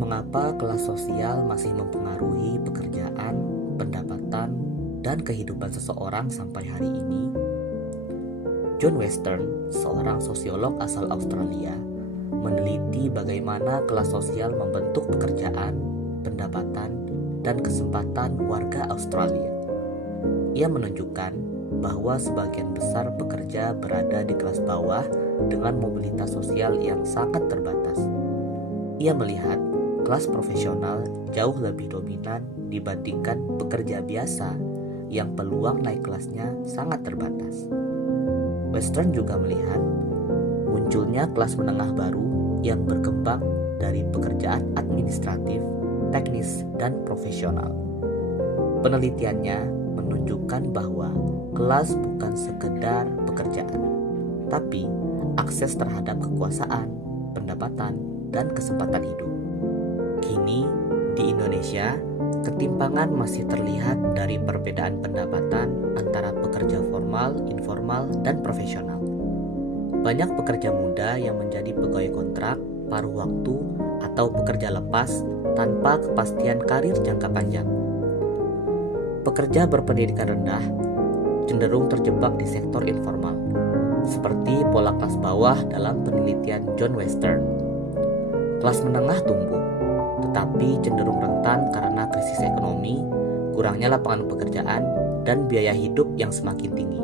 Mengapa kelas sosial masih mempengaruhi pekerjaan, pendapatan, dan kehidupan seseorang sampai hari ini? John Western, seorang sosiolog asal Australia, meneliti bagaimana kelas sosial membentuk pekerjaan, pendapatan, dan kesempatan warga Australia. Ia menunjukkan bahwa sebagian besar pekerja berada di kelas bawah dengan mobilitas sosial yang sangat terbatas. Ia melihat kelas profesional jauh lebih dominan dibandingkan pekerja biasa yang peluang naik kelasnya sangat terbatas. Western juga melihat munculnya kelas menengah baru yang berkembang dari pekerjaan administratif, teknis, dan profesional. Penelitiannya menunjukkan bahwa kelas bukan sekedar pekerjaan, tapi akses terhadap kekuasaan, pendapatan, dan kesempatan hidup. Kini, di Indonesia, ketimpangan masih terlihat dari perbedaan pendapatan antara pekerja formal, informal, dan profesional. Banyak pekerja muda yang menjadi pegawai kontrak, paruh waktu, atau pekerja lepas tanpa kepastian karir jangka panjang. Pekerja berpendidikan rendah cenderung terjebak di sektor informal, seperti pola kelas bawah dalam penelitian John Western. Kelas menengah tumbuh, tetapi cenderung rentan karena krisis ekonomi, kurangnya lapangan pekerjaan, dan biaya hidup yang semakin tinggi.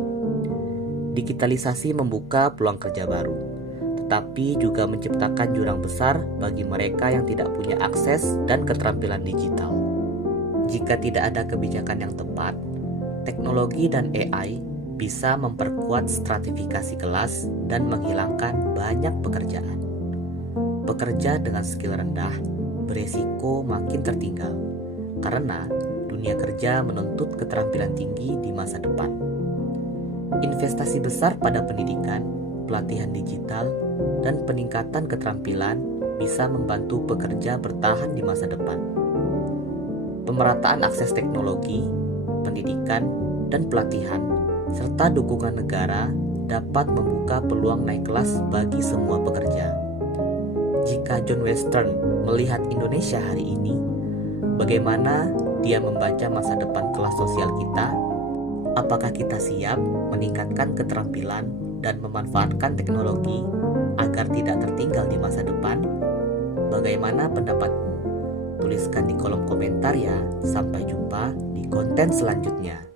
Digitalisasi membuka peluang kerja baru, tetapi juga menciptakan jurang besar bagi mereka yang tidak punya akses dan keterampilan digital. Jika tidak ada kebijakan yang tepat, teknologi dan AI bisa memperkuat stratifikasi kelas dan menghilangkan banyak pekerjaan. Pekerja dengan skill rendah beresiko makin tertinggal karena dunia kerja menuntut keterampilan tinggi di masa depan. Investasi besar pada pendidikan, pelatihan digital, dan peningkatan keterampilan bisa membantu pekerja bertahan di masa depan. Pemerataan akses teknologi, pendidikan, dan pelatihan, serta dukungan negara dapat membuka peluang naik kelas bagi semua pekerja. Jika John Western melihat Indonesia hari ini, bagaimana dia membaca masa depan kelas sosial kita? Apakah kita siap meningkatkan keterampilan dan memanfaatkan teknologi agar tidak tertinggal di masa depan? Bagaimana pendapatmu? Tuliskan di kolom komentar ya. Sampai jumpa di konten selanjutnya.